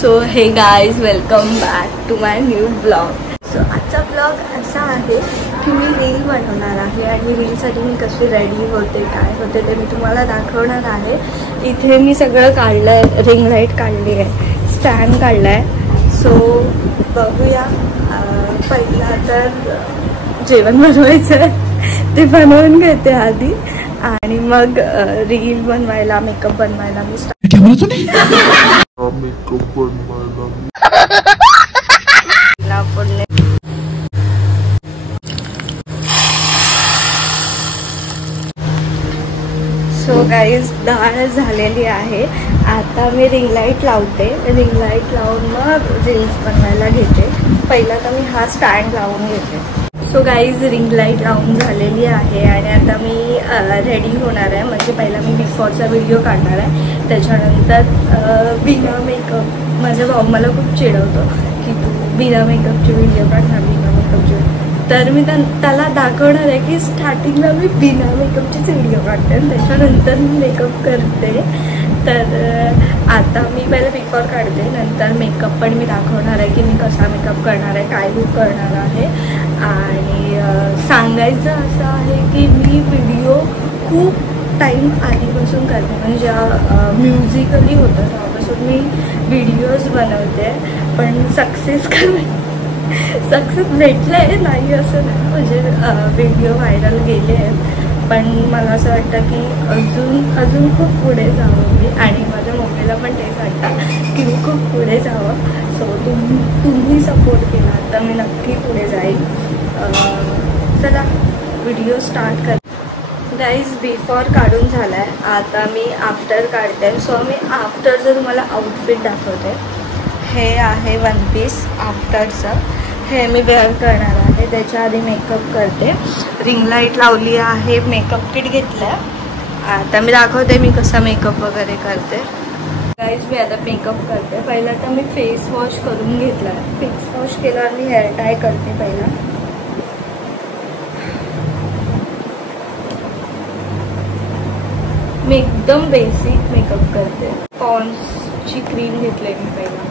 So hey guys welcome back to my new blog. So आजचा blog असा आहे की मी रील बनवणार आहे आणि रीलसाठी मी कशी रेडी होते काय होते ते मी तुम्हाला दाखवणार आहे. इथे मी सगळं काढलं आहे, रिंग लाईट काढली आहे, स्टँड काढला आहे. सो बघूया. पहिला तर जेवण बनवायचं आहे ते बनवून घेते आधी आणि मग रील बनवायला मेकअप बनवायला मी सो गाईज डाळ झालेली आहे. आता मी रिंग लाईट लावते. रिंग लाईट लावून मग रील्स बनवायला घेते. पहिला तर मी हा स्टँड लावून घेते. सो गाईज रिंग लाईट लावून झालेली आहे आणि आता मी रेडी होणार आहे. म्हणजे पहिला मी बिफोरचा व्हिडिओ काढणार आहे, त्याच्यानंतर बिना मेकअप. माझा भाऊ मला खूप चिडवतो की तू बिना मेकअपचे व्हिडिओ काढणार, बिना मेकअपचे. तर मी त्याला दाखवणार आहे की स्टार्टिंगला मी बिना मेकअपचेच व्हिडिओ काढते आणि त्याच्यानंतर मी मेकअप करते. तर आता मी पहिलं बिफोर काढते, नंतर मेकअप पण मी दाखवणार आहे की मी कसा मेकअप करणार आहे, काय लूक करणार आहे. आणि सांगायचं असं आहे की मी व्हिडिओ खूप टाईम आधीपासून करते. म्हणजे जेव्हा म्युझिकली होतं तेव्हापासून मी व्हिडिओज बनवते. पण सक्सेस भेटलं आहे नाही असं नाही. म्हणजे व्हिडिओ व्हायरल गेले आहेत, पण मला असं वाटतं की अजून खूप पुढे जावं मी. आणि माझ्या मम्मीला पण तेच वाटतं की मी खूप पुढे जावं. सो तुम्ही सपोर्ट केला तर मी नक्की पुढे जाईल. चला व्हिडिओ स्टार्ट कर. गाईज बिफोर काढून झाला आहे, आता मी आफ्टर काढते. सो मी आफ्टरचं तुम्हाला आउटफिट दाखवते. हे आहे वन पीस आफ्टरचं. हे मी वेअर करणार आहे. त्याच्या आधी मेकअप करते. रिंग लाईट लावली आहे, मेकअप किट घेतलं आहे. आता मी दाखवते मी कसा मेकअप वगैरे करते. गाईज मी आता मेकअप करते. पहिला तर मी फेस वॉश करून घेतला आहे. फेस वॉश केल्यावर मी हेअर टाय करते. पहिला मी एकदम बेसिक मेकअप करते. पॉन्ड्सची क्रीम घेतली मी पहिला.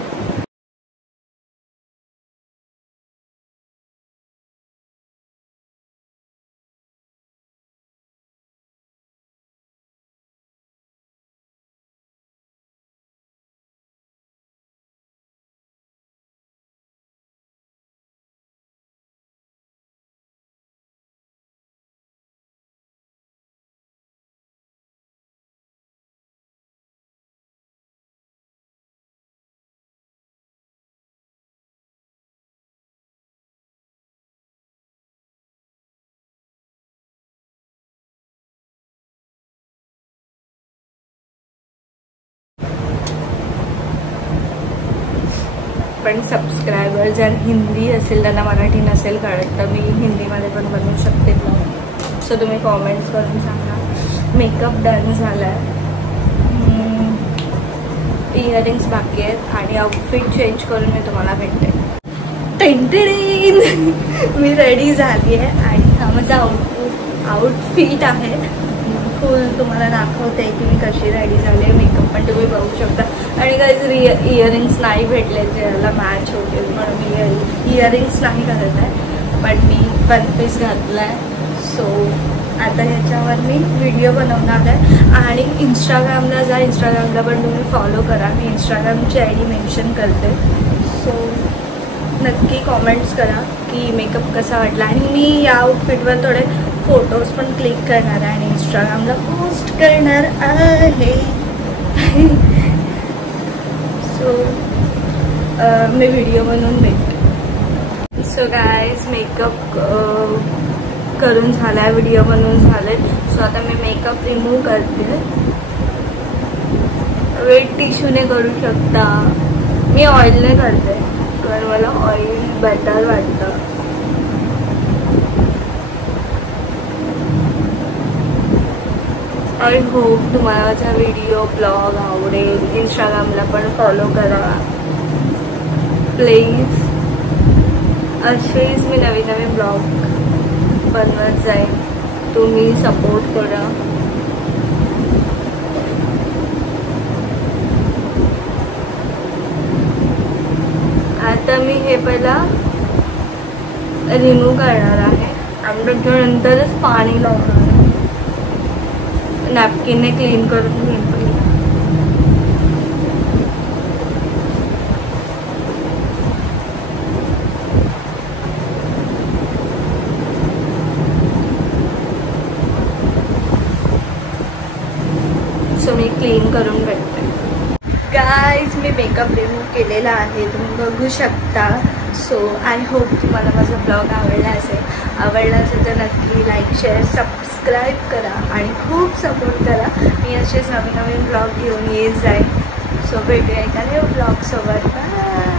पण सबस्क्रायबर जर हिंदी असेल, त्यांना मराठी नसेल कळत, तर मी हिंदीमध्ये पण बनवू शकते ब्लॉग. सो तुम्ही कॉमेंट्स करून सांगा. मेकअप डन झाला आहे. इयरिंग्स बाकी आहेत आणि आउटफिट चेंज करून मी तुम्हाला भेटते. टेंटेरीन मी रेडी झाली आहे आणि हा माझा आउटफिट आहे. फुल तुम्हाला दाखवते की मी कशी रेडी झाली. मेकअप पण तुम्ही बघू शकता. आणि काहीतरी इयरिंग्स नाही भेटले ज्याला मॅच होतील म्हणून मी इयरिंग्स नाही घालत आहे. पण मी वन पीस घातला आहे. सो आता ह्याच्यावर मी व्हिडिओ बनवणार आहे. आणि इंस्टाग्रामला जा, इंस्टाग्रामला पण तुम्ही फॉलो करा. मी इंस्टाग्रामची ID मेन्शन करते. सो नक्की कॉमेंट्स करा की मेकअप कसा वाटला. आणि मी या आउटफिटवर थोडे फोटोज पण क्लिक करणार आहे आणि इंस्टाग्रामला पोस्ट करणार आहे. सो मी व्हिडिओ बनवून भेटते. सो गाईज मेकअप करून झाला आहे, व्हिडिओ बनवून झाले. सो आता मी मेकअप रिमूव्ह करते. वेट टिश्यूने करू शकता. मी ऑइलने करते कारण मला ऑइल बेटर वाटतं. आय होप तुम्हाला माझा व्हिडिओ ब्लॉग आवडेल. इंस्टाग्रामला पण फॉलो करा प्लीज. असेच मी नवीन नवीन ब्लॉग बनवत जाईल. तुम्ही सपोर्ट करा. आता मी हे पहिला रिमूव्ह करणार आहे आणि त्याच्यानंतरच पाणी लावणार आहे. नॅपकिनने क्लीन करून घेईन पहिला. सो मी क्लीन करून भेटते. गाईज मी मेकअप रिमूव्ह केलेला आहे, तुम्ही बघू शकता. सो आय होप तुम्हाला माझा ब्लॉग आवडला असेल. आवडला असेल तर नक्की लाईक शेअर सबस्क्राईब करा आणि खूप सपोर्ट करा. मी असेच नवीन नवीन ब्लॉग घेऊन येत जाईल. सो भेटूया एखाद्या ब्लॉगसोबत. बाय.